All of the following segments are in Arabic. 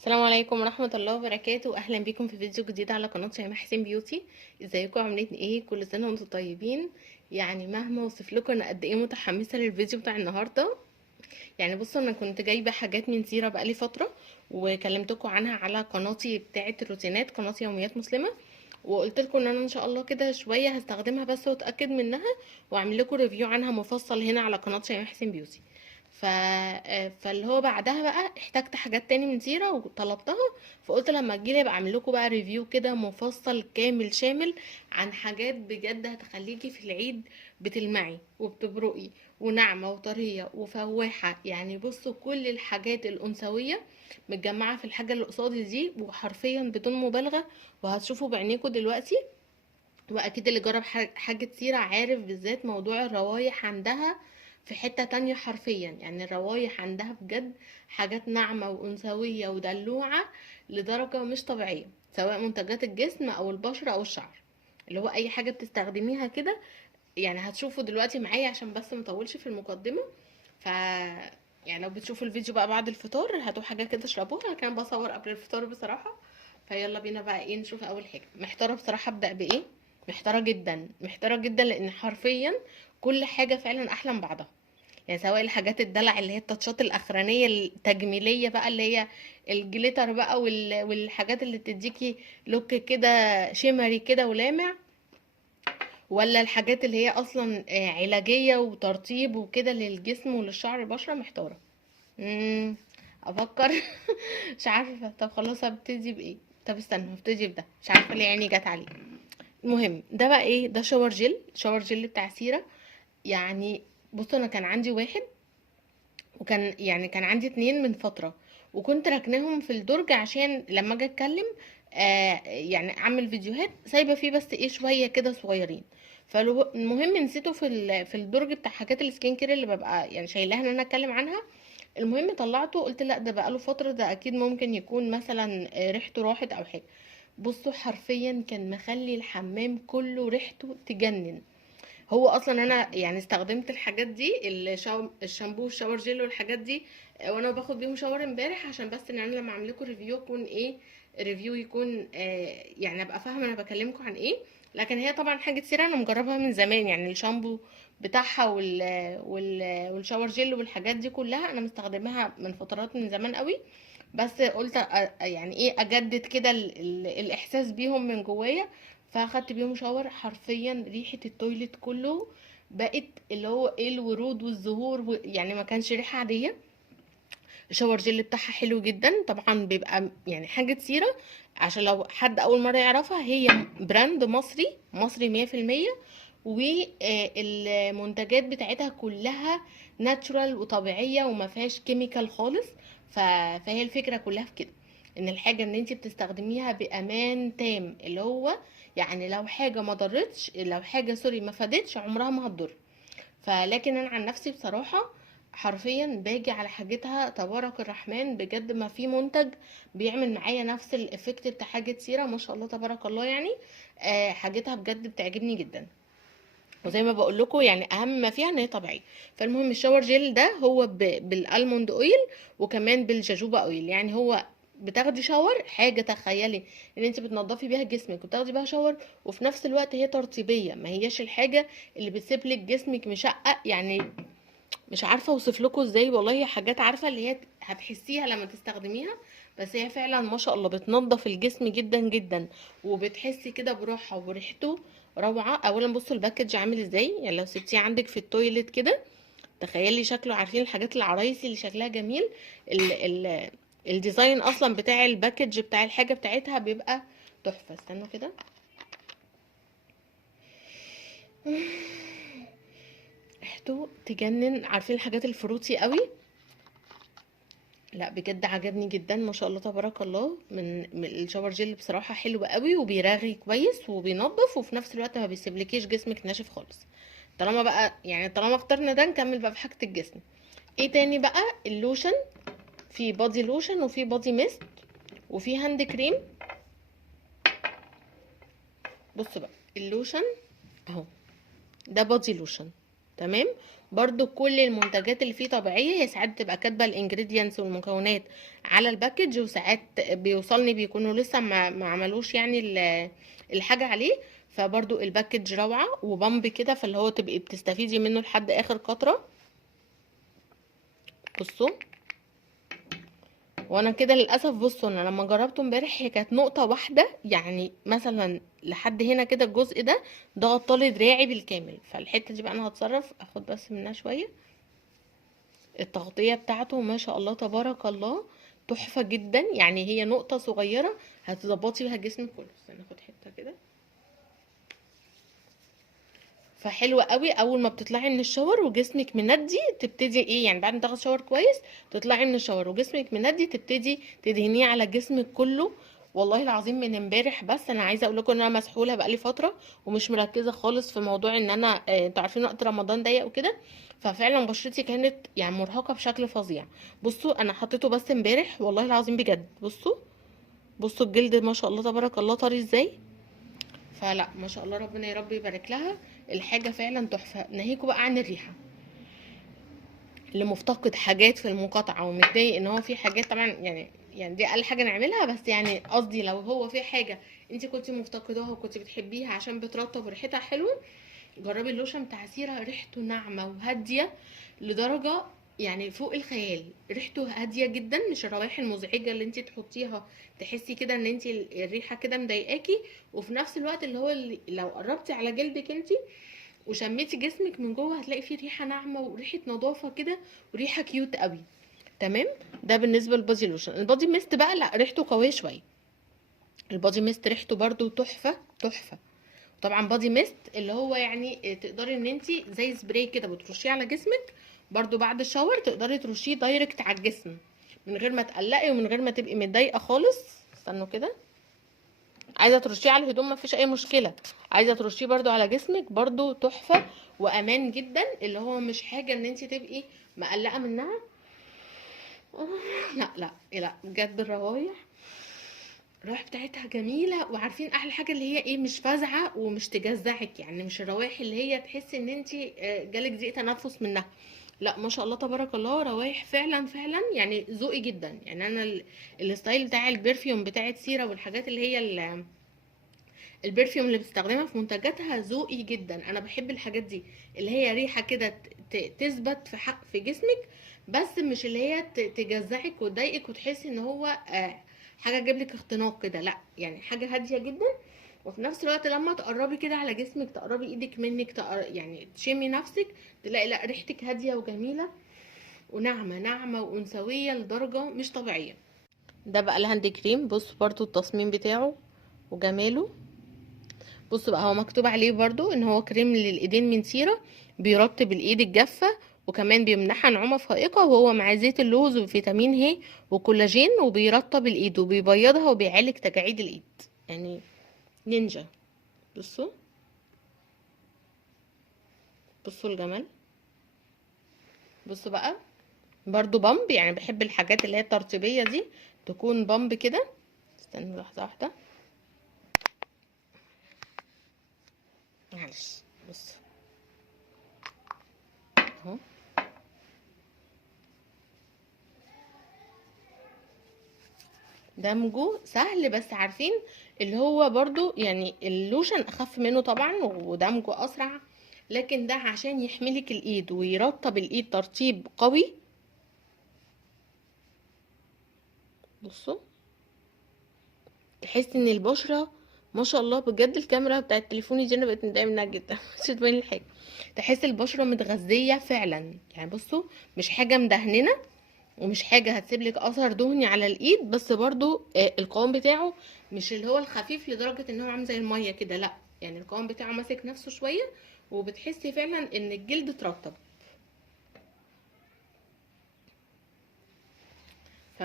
السلام عليكم ورحمة الله وبركاته. اهلا بيكم في فيديو جديد على قناة شيماء حسين بيوتي. ازيكم عاملين ايه؟ كل سنة وانتم طيبين. يعني مهما اوصف لكم انا قد ايه متحمسة للفيديو بتاع النهاردة. يعني بصوا، انا كنت جايبة حاجات من سيرة بقالي فترة وكلمتكم عنها على قناتي بتاعة الروتينات، قناة يوميات مسلمة، وقلت لكم ان انا ان شاء الله كده شوية هستخدمها بس واتأكد منها واعمل لكم ريفيو عنها مفصل هنا على قناة شيماء حسين بيوتي. فاللي هو بعدها بقى احتجت حاجات تاني من زيرة وطلبتها، فقلت لما اجيلي ابقى اعمل لكم بقى ريفيو كده مفصل كامل شامل عن حاجات بجد هتخليكي في العيد بتلمعي وبتبرقي وناعمة وطرية وفواحة. يعني بصوا، كل الحاجات الأنثوية متجمعة في الحاجة اللي قصادي دي، وحرفيا بدون مبالغة، وهتشوفوا بعينيكم دلوقتي. واكيد اللي جرب حاجة سيرة عارف بالذات موضوع الروايح عندها في حتة تانية حرفيا. يعني الروايح عندها بجد حاجات ناعمة وأنثوية ودلوعة لدرجة مش طبيعية، سواء منتجات الجسم أو البشرة أو الشعر، اللي هو أي حاجة بتستخدميها كده. يعني هتشوفوا دلوقتي معايا عشان بس مطولش في المقدمة. ف يعني لو بتشوفوا الفيديو بقى بعد الفطار هاتوا حاجة كده اشربوها. انا كان بصور قبل الفطار بصراحة. فيلا بينا بقى ايه نشوف اول حاجة. محتارة بصراحة ابدأ بايه. محتارة جدا محتارة جدا، لان حرفيا كل حاجة فعلا احلى من بعضها. يعني سواء الحاجات الدلع اللي هي التاتشات الاخرانية التجميلية بقى، اللي هي الجليتر بقى والحاجات اللي تديكي لوك كده شيمري كده ولامع، ولا الحاجات اللي هي اصلا علاجية وترطيب وكده للجسم وللشعر البشرة. محتارة. امم افكر. مش عارفة. طب خلاص هبتدي بايه؟ طب استنى، هبتدي بده. مش عارفة ليه عيني جت عليه. المهم ده بقى ايه؟ ده شاور جل، شاور جل بتاع سيرة. يعني بصوا، انا كان عندي واحد، وكان يعني كان عندي اتنين من فترة، وكنت راكناهم في الدرج عشان لما اجي اتكلم يعني اعمل فيديوهات سايبه فيه بس ايه شويه كده صغيرين. فالمهم نسيته في الدرج بتاع حاجات السكين كير اللي ببقى يعني شايلاها ان انا اتكلم عنها. المهم طلعته، قلت لا ده بقاله فتره، ده اكيد ممكن يكون مثلا ريحته راحت او حاجه. بصوا حرفيا كان مخلي الحمام كله ريحته تجنن. هو اصلا انا يعني استخدمت الحاجات دي، الشامبو والشاور جيل والحاجات دي، وانا باخد بيهم شاور امبارح، عشان بس ان انا لما اعمل لكم ريفيو يكون ايه، ريفيو يكون يعني ابقى فاهمه انا بكلمكم عن ايه. لكن هي طبعا حاجه سيره انا مجربها من زمان، يعني الشامبو بتاعها والشاور جيل والحاجات دي كلها انا مستخدماها من فترات من زمان قوي. بس قلت يعني ايه اجدد كده الاحساس بيهم من جوايا. فاخدت بيهم شاور، حرفيا ريحة التويليت كله بقت اللي هو ايه الورود والزهور يعني ما كانش ريحة عادية. الشاور جل بتاعها حلو جدا، طبعا بيبقى يعني حاجة سيرة. عشان لو حد اول مرة يعرفها، هي براند مصري مصري 100%. والمنتجات بتاعتها كلها ناتشورال وطبيعية وما فيهاش كيميكال خالص. فهي الفكرة كلها في كده، ان الحاجة ان انت بتستخدميها بامان تام، اللي هو يعني لو حاجة ما ضرتش، لو حاجة سوري ما فادتش، عمرها ما هتضر. فلكن انا عن نفسي بصراحة حرفيا باجي على حاجتها تبارك الرحمن، بجد ما في منتج بيعمل معايا نفس الافكت بتاع حاجة سيرة، ما شاء الله تبارك الله يعني. حاجتها بجد بتعجبني جدا. وزي ما بقول لكم يعني اهم ما فيها ان هي طبيعيه. فالمهم الشاور جيل ده هو بالالموند اويل، وكمان بالجاجوبا اويل. يعني هو بتاخدي شاور، حاجه تخيلي ان انت بتنضفي بيها جسمك وبتاخدي بيها شاور، وفي نفس الوقت هي ترطيبيه، ما هياش الحاجه اللي بتسيب لك جسمك مشقق يعني. مش عارفه اوصف لكم ازاي والله. هي حاجات عارفه اللي هي هتحسيها لما تستخدميها، بس هي فعلا ما شاء الله بتنظف الجسم جدا جدا، وبتحسي كده براحه وريحته روعه. اولا بصوا الباكج عامل ازاي، يعني لو سبتيه عندك في التويليت كده تخيلي شكله. عارفين الحاجات العرايسي اللي شكلها جميل؟ ال ال الديزاين اصلا بتاع الباكج بتاع الحاجه بتاعتها بيبقى تحفه. استنوا كده. ريحته تجنن. عارفين الحاجات الفروتي قوي؟ لا بجد عجبني جدا ما شاء الله تبارك الله. من الشاور جيل بصراحة حلو قوي، وبيرغي كويس وبينظف، وفي نفس الوقت ما بيسيبلكيش جسمك ناشف خالص. طالما بقى يعني طالما اخترنا ده، نكمل بقى في حاجة الجسم. ايه تاني بقى؟ اللوشن. في بادي لوشن وفي بادي ميست وفي هاند كريم. بص بقى اللوشن اهو، ده بادي لوشن. تمام. برضو كل المنتجات اللي فيه طبيعيه، هي ساعات بتبقى كاتبه الانجريدينتس والمكونات على الباكج، وساعات بيوصلني بيكونوا لسه ما عملوش يعني الحاجه عليه. فبرضو الباكج روعه وبامب كده، فاللي هو تبقي بتستفيدي منه لحد اخر قطره. بصوا، وانا كده للاسف، بصوا انا لما جربته امبارح هي كانت نقطه واحده، يعني مثلا لحد هنا كده الجزء ده غطالي دراعي بالكامل. فالحته دي بقى انا هتصرف اخد بس منها شويه. التغطيه بتاعته ما شاء الله تبارك الله تحفه جدا، يعني هي نقطه صغيره هتظبطي بيها جسمك كله. استنى اخد حته كده. فحلوة قوي اول ما بتطلعي من الشاور وجسمك مندي، تبتدي ايه يعني بعد ما تاخد شاور كويس، تطلعي من الشاور وجسمك مندي، تبتدي تدهنيه على جسمك كله. والله العظيم من امبارح، بس انا عايزه اقول لكم ان انا مسحوله بقالي فتره ومش مركزه خالص في موضوع ان انا انتوا عارفين وقت رمضان ضيق وكده. ففعلا بشرتي كانت يعني مرهقه بشكل فظيع. بصوا انا حطيته بس امبارح والله العظيم بجد. بصوا، بصوا الجلد ما شاء الله تبارك الله طري ازاي. فلا ما شاء الله ربنا يا رب يبارك لها. الحاجه فعلا تحفه. ناهيكوا بقى عن الريحه، اللي مفتقد حاجات في المقاطعه ومتضايق ان هو في حاجات، طبعا يعني دي اقل حاجه نعملها، بس يعني قصدي لو هو في حاجه انت كنت مفتقداها وكنت بتحبيها عشان بترطب وريحتها حلوه، جربي اللوشن بتاع سيرة. ريحته ناعمه وهاديه لدرجه يعني فوق الخيال. ريحته هاديه جدا، مش الروائح المزعجه اللي انت تحطيها تحسي كده ان انت الريحه كده مضايقاكي. وفي نفس الوقت اللي هو اللي لو قربتي على جلدك انت وشميتي جسمك من جوه هتلاقي فيه ريحه ناعمه وريحه نظافه كده وريحه كيوت قوي. تمام. ده بالنسبه للبادي لوشن. البادي ميست بقى لا، ريحته قويه شويه. البادي ميست ريحته برضو تحفه تحفه. طبعا بادي ميست اللي هو يعني تقدري ان انت زي سبراي كده بترشيه على جسمك، برضو بعد الشاور تقدري ترشيه دايركت على الجسم من غير ما تقلقي ومن غير ما تبقي متضايقه خالص. استنوا كده. عايزه ترشيه على الهدوم مفيش اي مشكله، عايزه ترشيه برضو على جسمك برضو تحفه وامان جدا. اللي هو مش حاجه ان انت تبقي مقلقه منها. لا لا لا بجد الروائح بتاعتها جميله. وعارفين احلى حاجه اللي هي ايه؟ مش فازعه ومش تجزعك، يعني مش الروائح اللي هي تحسي ان انت جالك ضيق تنفس منها. لا ما شاء الله تبارك الله، روايح فعلا فعلا يعني ذوقي جدا. يعني انا الستايل بتاع البرفيوم بتاعت سيرة والحاجات اللي هي البرفيوم اللي بتستخدمها في منتجاتها ذوقي جدا. انا بحب الحاجات دي اللي هي ريحه كده تثبت في حق في جسمك، بس مش اللي هي تجزعك وتضايقك وتحسي ان هو حاجه تجيب لك اختناق كده. لا يعني حاجه هاديه جدا. وفي نفس الوقت لما تقربي كده على جسمك، تقربي ايدك منك يعني تشمي نفسك، تلاقي لا ريحتك هاديه وجميله وناعمه ناعمه وانثويه لدرجه مش طبيعيه. ده بقى الهاند كريم. بص برضو التصميم بتاعه وجماله. بصوا بقى هو مكتوب عليه برضو ان هو كريم للايدين من سيرة، بيرطب الايد الجافة وكمان بيمنحها نعومة فائقة، وهو مع زيت اللوز وفيتامين ه وكولاجين، وبيرطب الايد وبيبيضها وبيعالج تجاعيد الايد. يعني نينجا. بصوا، بصوا الجمال. بصوا بقى برضو بامب، يعني بحب الحاجات اللي هي الترطيبية دي تكون بامب كده. استنوا لحظة واحدة معلش. بصوا اهو. دمجه سهل، بس عارفين اللي هو برضو يعني اللوشن اخف منه طبعا ودمجه اسرع، لكن ده عشان يحملك الايد ويرطب الايد ترطيب قوي. بصوا تحس ان البشرة ما شاء الله بجد. الكاميرا بتاعت تليفوني دي انا بقيت متضايقه منها جدا مش تبين الحاجه. تحس البشره متغذيه فعلا. يعني بصوا مش حاجه مدهننه ومش حاجه هتسيب لك اثر دهني على الايد، بس برضو القوام بتاعه مش اللي هو الخفيف لدرجه ان هو عامل زي الميه كده، لا يعني القوام بتاعه ماسك نفسه شويه، وبتحسي فعلا ان الجلد اترطب. ف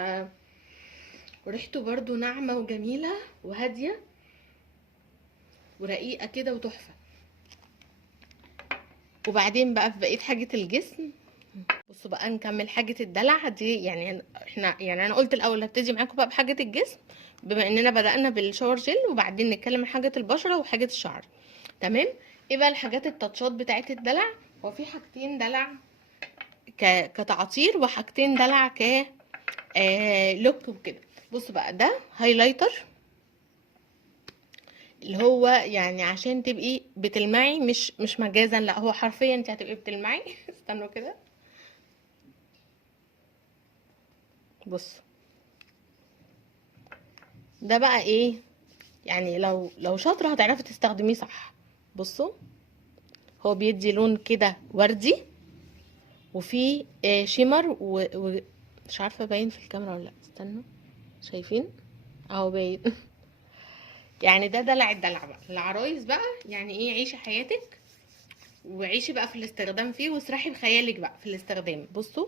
وريحته برضو ناعمه وجميله وهاديه ورقيقه كده وتحفه. وبعدين بقى في بقيه حاجه الجسم، بصوا بقى نكمل حاجة الدلع دي. يعني احنا يعني انا قلت الاول هبتدي معاكم بقى بحاجة الجسم، بما اننا بدأنا بالشاور جل، وبعدين نتكلم عن حاجة البشرة وحاجة الشعر. تمام. ايه بقى الحاجات التاتشات بتاعت الدلع؟ هو في حاجتين دلع كتعطير، وحاجتين دلع لوك وكده. بصوا بقى، ده هايلايتر اللي هو يعني عشان تبقي بتلمعي، مش مجازا، لا هو حرفيا انت هتبقي بتلمعي. استنوا كده، بص ده بقى ايه، يعني لو شاطره هتعرفي تستخدميه صح. بصوا، هو بيدي لون كده وردي، وفي شيمر مش عارفه باين في الكاميرا ولا لا، استنوا، شايفين اهو باين. يعني ده دلع الدلع بقى العرايس بقى، يعني ايه، عيشي حياتك وعيشي بقى في الاستخدام فيه، واسرحي بخيالك بقى في الاستخدام. بصوا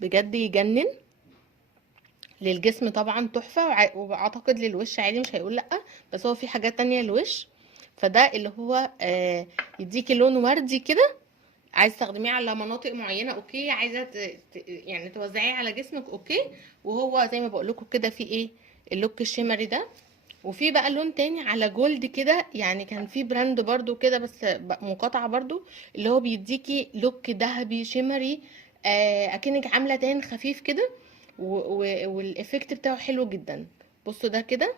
بجد يجنن للجسم طبعا، تحفة، واعتقد للوش عادي مش هيقول لأ، بس هو في حاجات تانية للوش. فده اللي هو يديكي لون وردي كده، عايزه تستخدميه على مناطق معينه اوكي، عايزه يعني توزعيه على جسمك اوكي. وهو زي ما بقول لكم كده في ايه، اللوك الشمري ده. وفي بقى لون تاني على جولد كده، يعني كان في براند برضو كده بس مقاطعه برضو، اللي هو بيديكي لوك ذهبي شمري، اكنك عامله تان خفيف كده، والافكت بتاعه حلو جدا. بصوا ده كده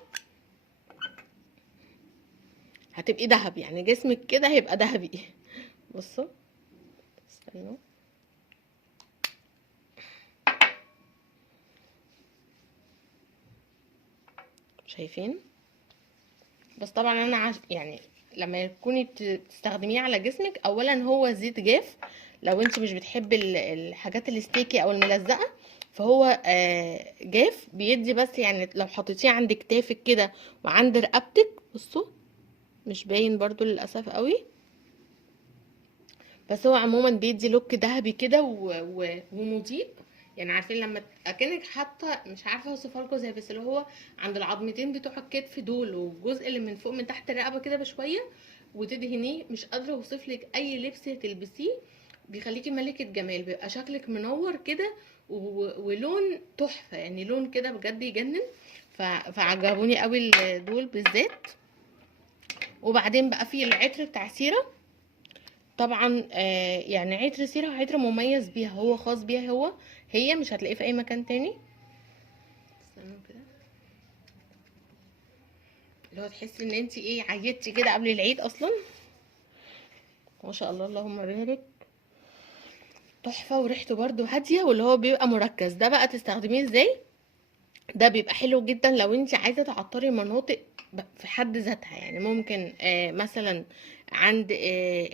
هتبقي دهب، يعني جسمك كده هيبقى ذهبي. بصوا، استنوا، شايفين؟ بس طبعا انا يعني لما تكوني تستخدميه على جسمك، اولا هو زيت جاف، لو انت مش بتحبي الحاجات الستيكي او الملزقه، فهو جاف بيدي، بس يعني لو حطيتيه عند كتافك كده وعند رقبتك، بصوا مش باين برضو للاسف قوي، بس هو عموما بيدي لوك ذهبي كده ومضيء. يعني عارفين لما اكنك حاطه، مش عارفه اوصفها لكم ازاي، بس اللي هو عند العظمتين بتوع الكتف دول، والجزء اللي من فوق من تحت الرقبه كده بشويه، وتدهنيه. مش قادره اوصف لك اي لبس تلبسيه بيخليكي ملكه جمال، بيبقى شكلك منور كده، ولون تحفه، يعني لون كده بجد يجنن. فعجبوني قوي دول بالذات. وبعدين بقى في العطر بتاع سيرة، طبعا يعني عطر سيرة عطر مميز بيها، هو خاص بيها، هي مش هتلاقيه في اي مكان تاني. استنوا كده، اللي هو تحسي ان انت ايه، عيدتي كده قبل العيد اصلا. ما شاء الله اللهم بارك، تحفه، وريحته برده هاديه، واللي هو بيبقى مركز. ده بقى تستخدميه ازاي؟ ده بيبقى حلو جدا لو انت عايزه تعطري مناطق في حد ذاتها، يعني ممكن مثلا عند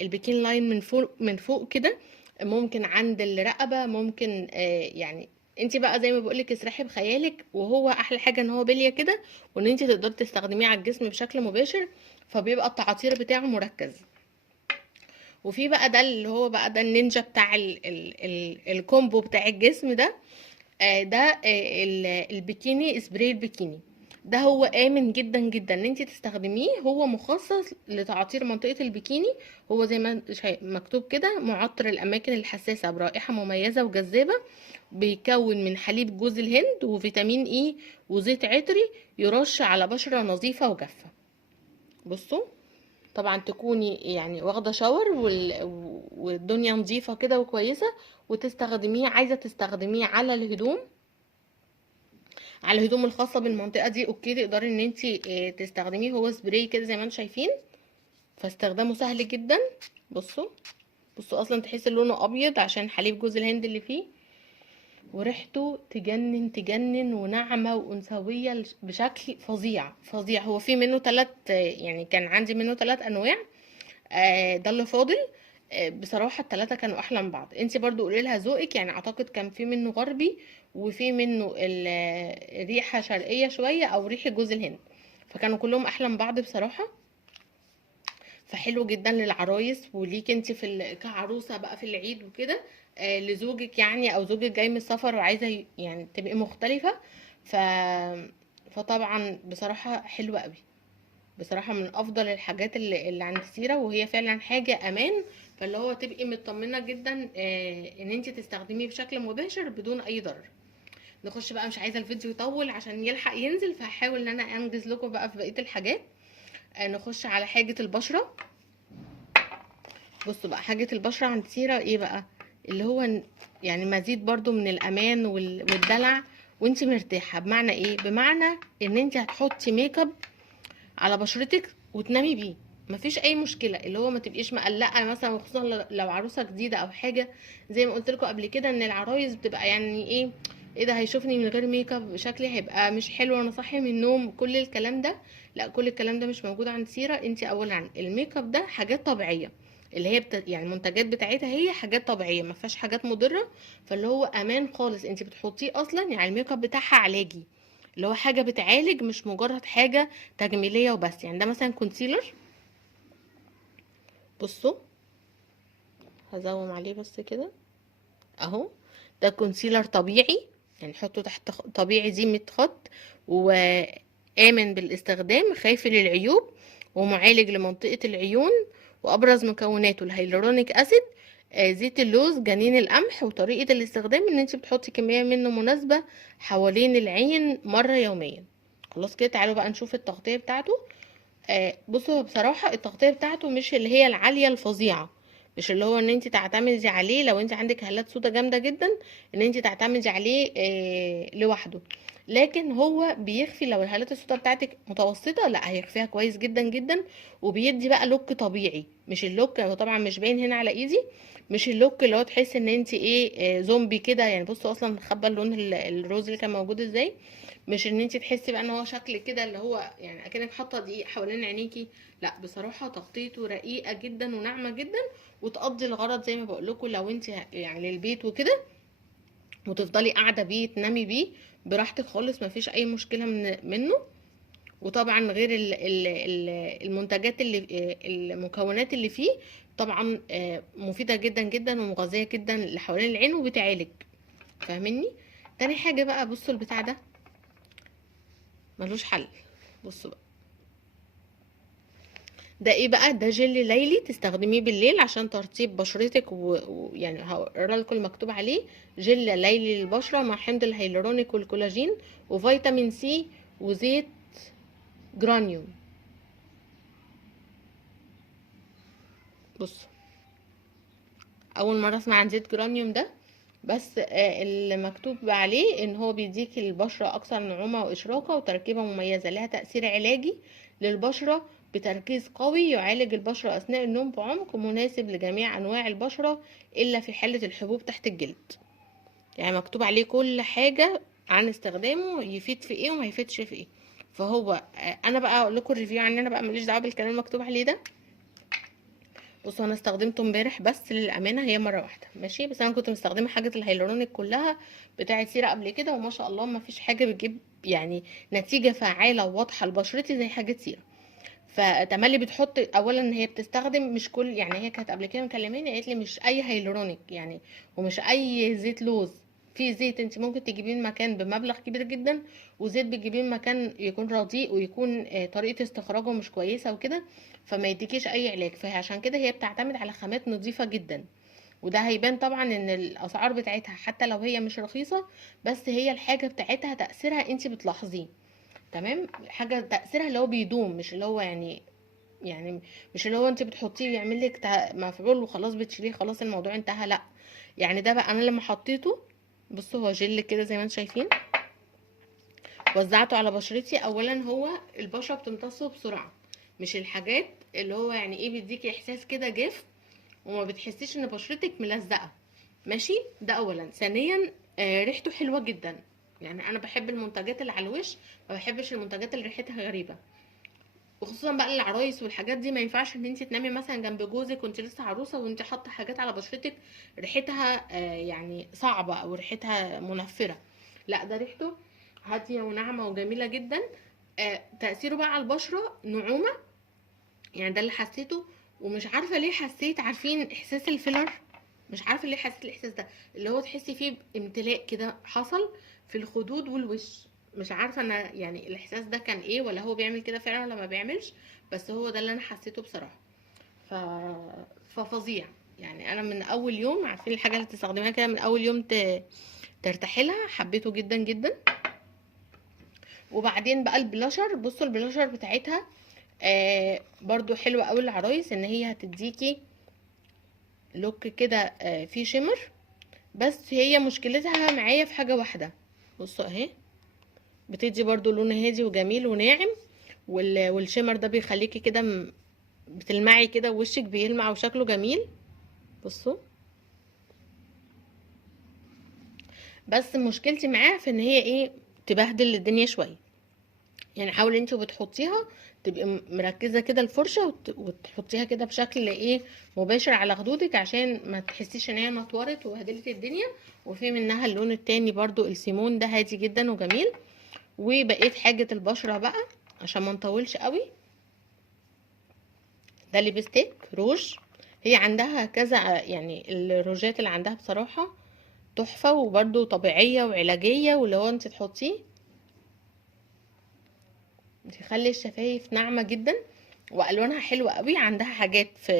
البيكين لاين من فوق كده، ممكن عند الرقبه، ممكن يعني انت بقى زي ما بقولك اسرحي بخيالك. وهو احلى حاجه ان هو بليه كده، وان انت تقدري تستخدميه على الجسم بشكل مباشر، فبيبقى التعطير بتاعه مركز. وفي بقى ده اللي هو بقى ده النينجا بتاع الكومبو بتاع الجسم ده، ده البيكيني سبراي البيكيني. ده هو امن جدا جدا ان انت تستخدميه، هو مخصص لتعطير منطقة البيكيني. هو زي ما مكتوب كده، معطر الاماكن الحساسة برائحة مميزة وجذابة، بيكون من حليب جوز الهند وفيتامين اي وزيت عطري، يرش على بشرة نظيفة وجافة. بصوا، طبعا تكوني يعني واخده شاور والدنيا نظيفه كده وكويسه، وتستخدميه، عايزه تستخدميه على الهدوم، على الهدوم الخاصه بالمنطقه دي اوكي، تقدري ان انت تستخدميه. هو سبراي كده زي ما انتم شايفين، فاستخدامه سهل جدا. بصوا، بصوا اصلا تحس لونه ابيض عشان حليب جوز الهند اللي فيه، وريحته تجنن تجنن، وناعمه وانثويه بشكل فظيع فظيع. هو في منه 3، يعني كان عندي منه 3 انواع، ده اللي فاضل. بصراحه الثلاثه كانوا احلى من بعض. انتي برضو قولي لها ذوقك، يعني اعتقد كان في منه غربي، وفي منه الريحه شرقيه شويه، او ريحه جوز الهند، فكانوا كلهم احلى من بعض بصراحه. فحلو جدا للعرايس، وليك انت في كعروسه بقى في العيد وكده، لزوجك يعني، او زوجك جاي من السفر وعايزه يعني تبقي مختلفه. ف فطبعا بصراحه حلوه قوي، بصراحة من افضل الحاجات اللي عند سيرة، وهي فعلا حاجة امان. فاللي هو تبقي مطمنة جدا ان انت تستخدميه بشكل مباشر بدون اي ضرر. نخش بقى، مش عايزة الفيديو يطول عشان يلحق ينزل، فهحاول ان انا انجز لكم بقى في بقية الحاجات. نخش على حاجة البشرة. بصوا بقى حاجة البشرة عند سيرة ايه بقى، اللي هو يعني مزيد برضو من الامان والدلع، وانت مرتاحة. بمعنى ايه؟ بمعنى ان انت هتحطي ميك اب على بشرتك وتنامي بيه، مفيش اي مشكله، اللي هو ما تبقيش مقلقه مثلا، وخصوصا لو عروسه جديده او حاجه. زي ما قلت لكم قبل كده ان العرايس بتبقى يعني ايه ده، هيشوفني من غير ميك اب شكلي هيبقى مش حلو وانا صاحيه من النوم، كل الكلام ده. لا، كل الكلام ده مش موجود عند سيرة. انت اولا الميك اب ده حاجات طبيعيه، اللي هي يعني المنتجات بتاعتها هي حاجات طبيعيه ما فيهاش حاجات مضره، فاللي هو امان خالص. انت بتحطيه اصلا يعني الميك اب بتاعها علاجي، اللي هو حاجه بتعالج، مش مجرد حاجه تجميليه وبس. يعني ده مثلا كونسيلر، بصوا هزوم عليه بس كده اهو. ده كونسيلر طبيعي، يعني حطه تحت طبيعي دي 100 خط، وآمن بالاستخدام، خافي للعيوب، ومعالج لمنطقة العيون. وأبرز مكوناته الهيلورونيك أسيد، زيت اللوز، جنين القمح. وطريقة الاستخدام ان انت بتحطي كمية منه مناسبة حوالين العين مرة يوميا. خلاص كده، تعالوا بقى نشوف التغطية بتاعته. بصوا بصراحة التغطية بتاعته مش اللي هي العالية الفظيعة، مش اللي هو ان انت تعتمدي عليه لو انت عندك هالات سودا جامدة جدا ان انت تعتمدي عليه لوحده. لكن هو بيخفي لو الهالات السودا بتاعتك متوسطة، لا هيخفيها كويس جدا جدا. وبيدي بقى لوك طبيعي، مش اللوك، هو طبعا مش باين هنا على ايدي، مش اللوك اللي هو تحس ان انت زومبي كده. يعني بصوا اصلا خبى اللون الروز اللي كان موجود ازاي. مش ان انت تحسي بقى ان هو شكل كده اللي هو يعني اكنك حاطه دقيق حوالين عينيكي، لا بصراحه تغطيته رقيقه جدا وناعمه جدا، وتقضي الغرض زي ما بقول لكم. لو انت يعني للبيت وكده وتفضلي قاعده بيه تنامي بيه براحتك خالص، مفيش اي مشكله منه. وطبعا غير المنتجات المكونات اللي فيه طبعا مفيده جدا جدا ومغذيه جدا لحوالين العين وبتعالج، فاهميني. تاني حاجه بقى، بصوا البتاع ده ملوش حل. بصوا بقى، ده ايه بقى؟ ده جل ليلي تستخدميه بالليل عشان ترطيب بشرتك، ويعني هقرا لكم المكتوب عليه: جل ليلي للبشره مع حمض الهيلورونيك والكولاجين وفيتامين سي وزيت جرانيوم. بصوا، اول مره اسمع عن زيت جرانيوم ده، بس اللي مكتوب عليه ان هو بيديك البشره اكثر نعومه واشراقه، وتركيبه مميزه لها تاثير علاجي للبشره بتركيز قوي، يعالج البشره اثناء النوم بعمق، ومناسب لجميع انواع البشره الا في حاله الحبوب تحت الجلد. يعني مكتوب عليه كل حاجه عن استخدامه، يفيد في ايه وما يفيدش في ايه. فهو انا بقى اقول لكم الريفيو عني، انا بقى ماليش دعوه بالكلام المكتوب عليه ده. بصوا انا استخدمته امبارح بس للامانه، هي مره واحده ماشي، بس انا كنت مستخدمه حاجه الهيلورونيك كلها بتاعه سيرة قبل كده، وما شاء الله ما فيش حاجه بتجيب يعني نتيجه فعاله وواضحه لبشرتي زي حاجه سيرة. فتملي بتحط اولا، هي بتستخدم مش كل، يعني هي كانت قبل كده مكلماني قالت لي مش اي هيلورونيك يعني، ومش اي زيت لوز. في زيت انت ممكن تجيبيه من مكان بمبلغ كبير جدا، وزيت بتجيبيه من مكان يكون رديء ويكون طريقه استخراجه مش كويسه وكده، فما يديكيش اي علاج. فهي عشان كده هي بتعتمد على خامات نظيفه جدا. وده هيبان طبعا ان الاسعار بتاعتها حتى لو هي مش رخيصه، بس هي الحاجه بتاعتها تاثيرها انت بتلاحظيه. تمام، حاجه تاثيرها اللي هو بيدوم، مش اللي هو يعني مش اللي هو انت بتحطيه يعمل لك مفعول وخلاص بتشيليه خلاص الموضوع انتهى، لا. يعني ده بقى انا لما حطيته، بصوا هو جل كده زي ما انتم شايفين، وزعته على بشرتي. اولا هو البشره بتمتصه بسرعه، مش الحاجات اللي هو يعني ايه بيديكي احساس كده جاف وما بتحسيش ان بشرتك ملزقه، ماشي. ده اولا. ثانيا ريحته حلوه جدا، يعني انا بحب المنتجات اللي على الوش، ما بحبش المنتجات اللي ريحتها غريبه. وخصوصا بقى العرايس والحاجات دي، ما ينفعش ان انت تنامي مثلا جنب جوزك وانت لسه عروسه وانت حاطه حاجات على بشرتك ريحتها يعني صعبه او ريحتها منفره. لا، ده ريحته هاديه وناعمه وجميله جدا. تاثيره بقى على البشره نعومه، يعني ده اللي حسيته. ومش عارفه ليه حسيت، عارفين احساس الفيلر؟ مش عارفه ليه حسيت الاحساس ده، اللي هو تحسي فيه امتلاء كده حصل في الخدود والوش. مش عارفه انا يعني الاحساس ده كان ايه، ولا هو بيعمل كده فعلا ولا ما بيعملش، بس هو ده اللي انا حسيته بصراحه. ف... ففظيع. يعني انا من اول يوم، عارفين الحاجه اللي تستخدميها كده من اول يوم ترتاحي لها، حبيته جدا جدا. وبعدين بقى البلاشر، بصوا البلاشر بتاعتها برضو حلوة قوي العرايس، ان هي هتديكي لوك كده فيه شimmer. بس هي مشكلتها معايا في حاجة واحدة. بصوا اهي، بتدي برضو لون هادي وجميل وناعم، والشimmer ده بيخليكي كده بتلمعي كده ووشك بيلمع وشكله جميل. بصوا، بس مشكلتي معاها في ان هي ايه، تبهدل الدنيا شويه. يعني حاولي انت وبتحطيها تبقي مركزه كده الفرشه وتحطيها كده بشكل ايه، مباشر على خدودك، عشان ما تحسيش ان هي نطورت وبهدلت الدنيا. وفي منها اللون التاني برضو السيمون ده هادي جدا وجميل. وبقيت حاجه البشره بقى عشان ما نطولش قوي، ده ليبستيك روج. هي عندها كذا، يعني الروجات اللي عندها بصراحه تحفه وبرده طبيعيه وعلاجيه، واللي هو انت تحطيه بيخلي الشفايف ناعمه جدا والوانها حلوه قوي. عندها حاجات في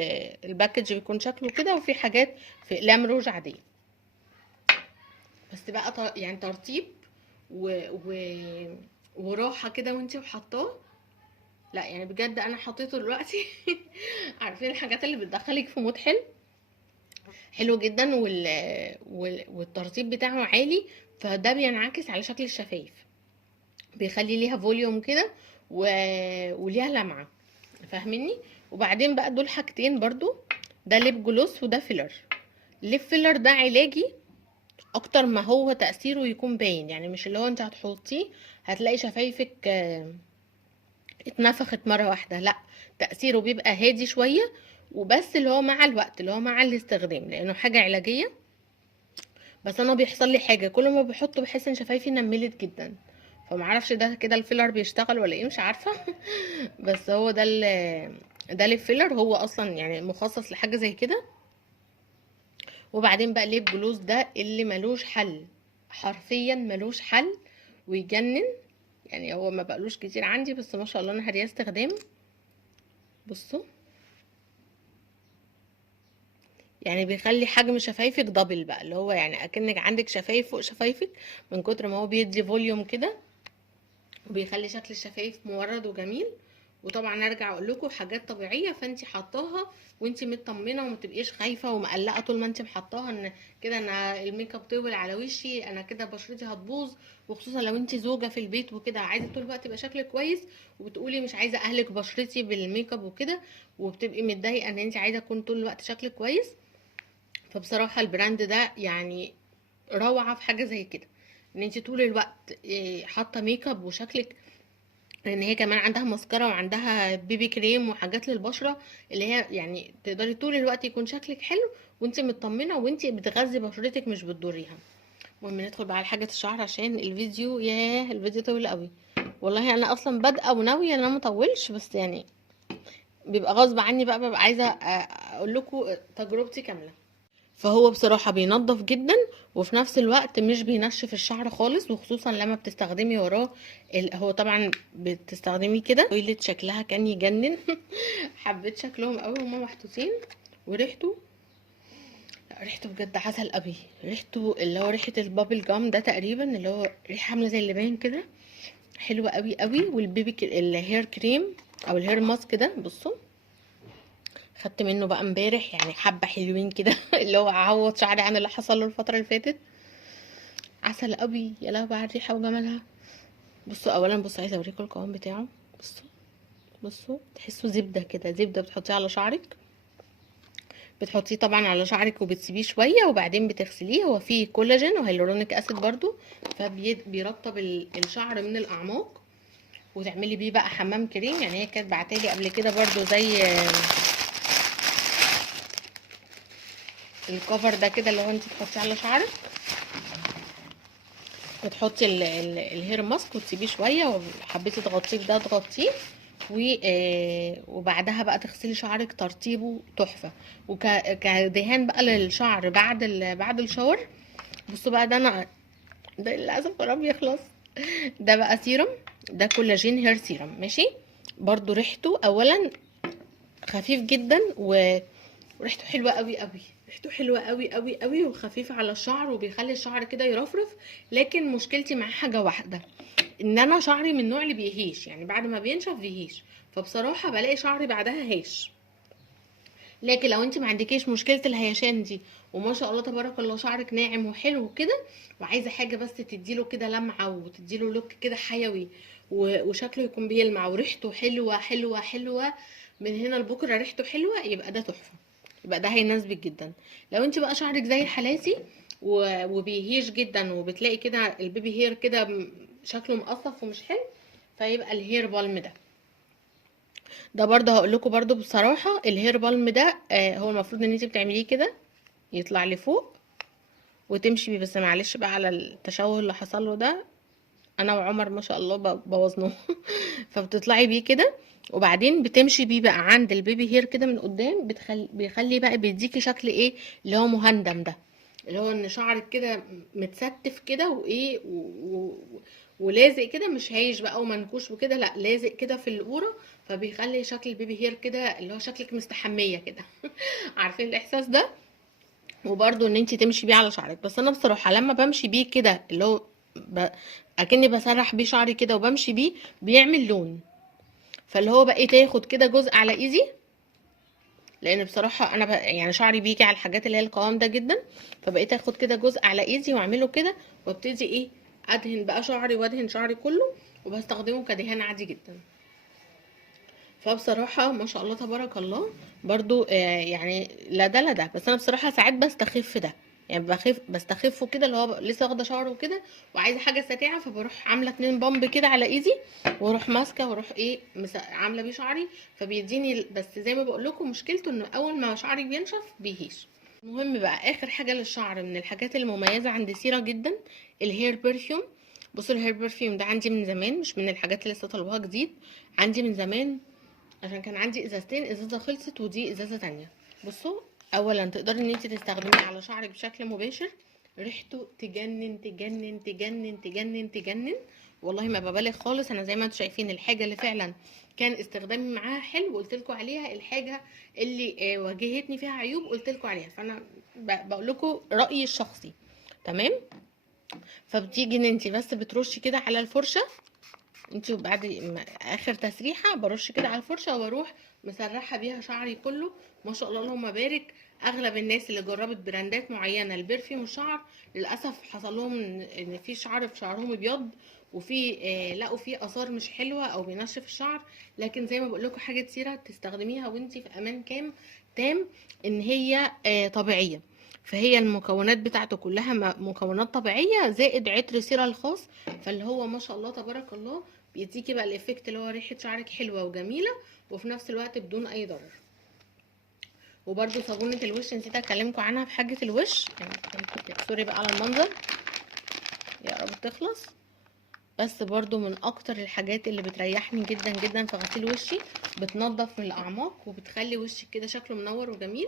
الباكج بيكون شكله كده، وفي حاجات في اقلام روج عاديه. بس بقى يعني ترطيب و... وراحه كده وانتي وحطاه. لا يعني بجد انا حطيته دلوقتي. عارفين الحاجات اللي بتدخلك في مود حلو، حلو جدا، والترطيب بتاعه عالي، فده بينعكس على شكل الشفايف، بيخلي ليها فوليوم كده وليها لمعه، فاهميني. وبعدين بقى دول حاجتين برضو، ده ليب جلوس وده فيلر. ليب فيلر ده علاجي اكتر ما هو تأثيره يكون باين، يعني مش اللي هو انت هتحطيه هتلاقي شفايفك اتنفخت مرة واحدة، لا، تأثيره بيبقى هادي شوية وبس، اللي هو مع الوقت، اللي هو مع الاستخدام، لانه حاجة علاجية. بس انا بيحصل لي حاجة كل ما بحطه بحس ان شفايفي نملت جدا، فمعرفش ده كده الفيلر بيشتغل ولا ايه، مش عارفة. بس هو ده ليب فيلر، هو اصلا يعني مخصص لحاجة زي كده. وبعدين بقى ليب جلوس ده اللي ملوش حل، حرفيا ملوش حل ويجنن. يعني هو ما بقلوش كتير عندي، بس ما شاء الله انا هديه استخدام. بصوا، يعني بيخلي حجم شفايفك دبل بقى، اللي هو يعني اكنك عندك شفايف فوق شفايفك من كتر ما هو بيدي فوليوم كده، وبيخلي شكل الشفايف مورد وجميل. وطبعا ارجع اقول لكم حاجات طبيعيه، فانت حطاها وانت مطمنه وما تبقيش خايفه ومقلقه طول ما انت محطاها ان كده انا الميك اب طول على وشي، انا كده بشرتي هتبوظ. وخصوصا لو انت زوجه في البيت وكده عايزه طول الوقت يبقى شكلك كويس، وبتقولي مش عايزه اهلك بشرتي بالميك اب وكده، وبتبقي متضايقه ان انت عايزه تكون طول الوقت شكلك كويس. فبصراحه البراند ده يعني روعه في حاجه زي كده، ان انت طول الوقت حاطه ميك اب وشكلك، لان هي كمان عندها ماسكارا وعندها بيبي كريم وحاجات للبشره، اللي هي يعني تقدري طول الوقت يكون شكلك حلو وانت مطمنه وانت بتغذي بشرتك مش بتضريها. المهم ندخل بقى على حاجه الشعر عشان الفيديو، ياه الفيديو طويل قوي. والله انا اصلا بادئه وناويه ان انا مطولش، بس يعني بيبقى غصب عني بقى، ببقى عايزه اقول لكم تجربتي كامله. فهو بصراحة بينضف جدا، وفي نفس الوقت مش بينشف الشعر خالص، وخصوصا لما بتستخدمي وراه هو طبعا بتستخدمي كده تويلت شكلها كان يجنن. حبيت شكلهم قوي هما محطوطين. وريحته، لا، ريحته بجد عسل قوي. ريحته اللي هو ريحة البابل جام ده تقريبا، اللي هو ريحة عاملة زي اللبان كده، حلوة قوي قوي. الهير كريم او الهير ماسك ده، بصوا خدت منه بقى امبارح يعني حبة حلوين كده. اللي هو اعوض شعري عن اللي حصل له الفترة اللي فاتت. عسل قوي، يا لهوي على الريحة وجمالها. بصوا اولا، بصوا عايزة اوريكم القوام بتاعه. بصوا، بصوا تحسوا زبدة كده، زبدة بتحطيه على شعرك، بتحطيه طبعا على شعرك وبتسيبيه شوية وبعدين بتغسليه. هو فيه كولاجين وهيلورونيك اسيد برضو، فبيرطب الشعر من الاعماق. وتعملي بيه بقى حمام كريم. يعني هي كانت بعتالي قبل كده برضو زي الكفر ده كده، اللي هو انت تحطيه على شعرك وتحطي الهير ماسك وتسيبيه شويه، وحبيتي تغطيه بده تغطيه وبعدها بقى تغسلي شعرك ترطيبه تحفه. وكدهان بقى للشعر بعد الشاور. بصوا بقى، ده للاسف قرب يخلص. ده بقى سيرم، ده كولاجين هير سيرم، ماشي. برضو ريحته اولا خفيف جدا وريحته حلوه قوي قوي. ريحته حلوه قوي قوي قوي وخفيف على الشعر وبيخلي الشعر كده يرفرف. لكن مشكلتي مع حاجه واحده، ان انا شعري من النوع اللي بيهيش، يعني بعد ما بينشف بيهيش، فبصراحه بلاقي شعري بعدها هاش. لكن لو انت ما عندكيش مشكله الهيشان دي، وما شاء الله تبارك الله شعرك ناعم وحلو كده، وعايزه حاجه بس تديله كده لمعه وتديله لوك كده حيوي، وشكله يكون بيلمع وريحته حلوه حلوه حلوه من هنا لبكره، ريحته حلوه، يبقى ده تحفه، يبقى ده هيناسبك جدا. لو انت بقى شعرك زي حالاتي وبيهيش جدا، وبتلاقي كده البيبي هير كده شكله مقصف ومش حلو، فيبقى الهير بالم ده برضه هقول لكم برضه بصراحه، الهير بالم ده هو المفروض ان انت بتعمليه كده يطلع لفوق وتمشي بيه، بس معلش بقى على التشوه اللي حصل له ده، انا وعمر ما شاء الله بوظناه. فبتطلعي بيه كده، وبعدين بتمشي بيه بقى عند البيبي هير كده من قدام، بيخلي بقى بيديكي شكل ايه اللي هو مهندم ده، اللي هو ان شعرك كده متستف كده وايه ولازق كده، مش هايش بقى ومنكوش وكده، لا لازق كده في القوره، فبيخلي شكل البيبي هير كده اللي هو شكلك مستحميه كده. عارفين الاحساس ده؟ وبرده ان انت تمشي بيه على شعرك. بس انا بصراحه لما بمشي بيه كده اللي هو اكني بسرح بيه شعري كده وبمشي بيه، بيعمل لون، فاللي هو بقيت اخد كده جزء على ايدي، لان بصراحه انا يعني شعري بيجي على الحاجات اللي هي القوام ده جدا، فبقيت اخد كده جزء على ايدي واعمله كده، وابتدي ايه ادهن بقى شعري وادهن شعري كله، وبستخدمه كدهان عادي جدا. فبصراحه ما شاء الله تبارك الله برضو يعني لا ده لا ده، بس انا بصراحه ساعات بستخف ده، يعني بستخفه كده اللي هو لسه واخده شعره وكده وعايزه حاجه سريعه، فبروح عامله 2 بامب كده على ايدي، واروح ماسكه واروح ايه عامله بيه شعري، فبيديني. بس زي ما بقول لكم مشكلته انه اول ما شعري بينشف بيهيش. المهم بقى اخر حاجه للشعر من الحاجات المميزه عند سيرة جدا، الهير برفيوم. بصوا الهير برفيوم ده عندي من زمان، مش من الحاجات اللي لسه طالباها جديد، عندي من زمان، عشان كان عندي ازازتين، ازازه خلصت ودي ازازه تانية. بصوا، اولا تقدري ان انت تستخدميه على شعرك بشكل مباشر، ريحته تجنن تجنن تجنن تجنن تجنن، والله ما ببالغ خالص. انا زي ما انتم شايفين الحاجه اللي فعلا كان استخدامي معاها حلو قلت لكم عليها، الحاجه اللي واجهتني فيها عيوب قلت لكم عليها، فانا بقول لكم رايي الشخصي. تمام. فبتيجي ان انت بس بترشي كده على الفرشه، انت بعد اخر تسريحه برش كده على الفرشه، واروح مسرحه بيها شعري كله. ما شاء الله اللهم بارك. اغلب الناس اللي جربت براندات معينه البرفيوم الشعر، للاسف حصل لهم ان في شعر في شعرهم ابيض، وفي لقوا فيه اثار مش حلوه او بينشف الشعر. لكن زي ما بقول لكم حاجه سيره تستخدميها وانت في امان تام، ان هي طبيعيه، فهي المكونات بتاعته كلها مكونات طبيعيه زائد عطر سيرة الخاص، فاللي هو ما شاء الله تبارك الله بيديكي بقى الايفكت اللي هو ريحه شعرك حلوه وجميله، وفي نفس الوقت بدون اي ضرر. وبرده صابونه الوش نسيت اكلمكم عنها في حاجه الوش، يعني سوري بقى على المنظر، يا رب تخلص. بس برضو من اكتر الحاجات اللي بتريحني جدا جدا في غسيل وشي، بتنظف من الاعماق وبتخلي وشك كده شكله منور وجميل.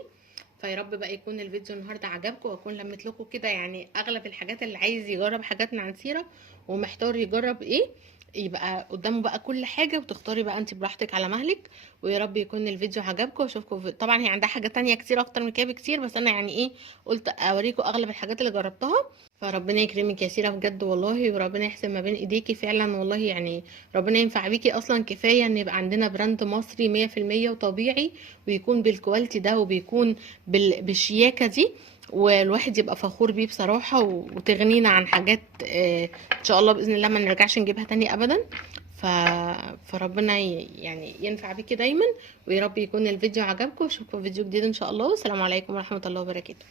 فيا رب بقى يكون الفيديو النهارده عجبكم، واكون لميت لكم كده يعني اغلب الحاجات اللي عايز يجرب حاجات من عن سيرة ومحتار يجرب ايه، يبقى قدامه بقى كل حاجه، وتختاري بقى انت براحتك على مهلك. ويا رب يكون الفيديو عجبكم، واشوفكم طبعا هي عندها حاجه تانية كتير اكتر من كده بكتير، بس انا يعني ايه قلت اوريكم اغلب الحاجات اللي جربتها. فربنا يكرمك يا سيرة بجد والله، وربنا يحسن ما بين ايديكي فعلا والله، يعني ربنا ينفع بيكي. اصلا كفايه ان يبقى عندنا براند مصري 100% وطبيعي، ويكون بالكواليتي ده، وبيكون بالشياكه دي، والواحد يبقى فخور بيه بصراحة، وتغنينا عن حاجات ان شاء الله بإذن الله ما نرجعش نجيبها تاني ابدا. ف... فربنا يعني ينفع بيكي دايما. ويا رب يكون الفيديو عجبكم، واشوفكم في فيديو جديد ان شاء الله. والسلام عليكم ورحمة الله وبركاته.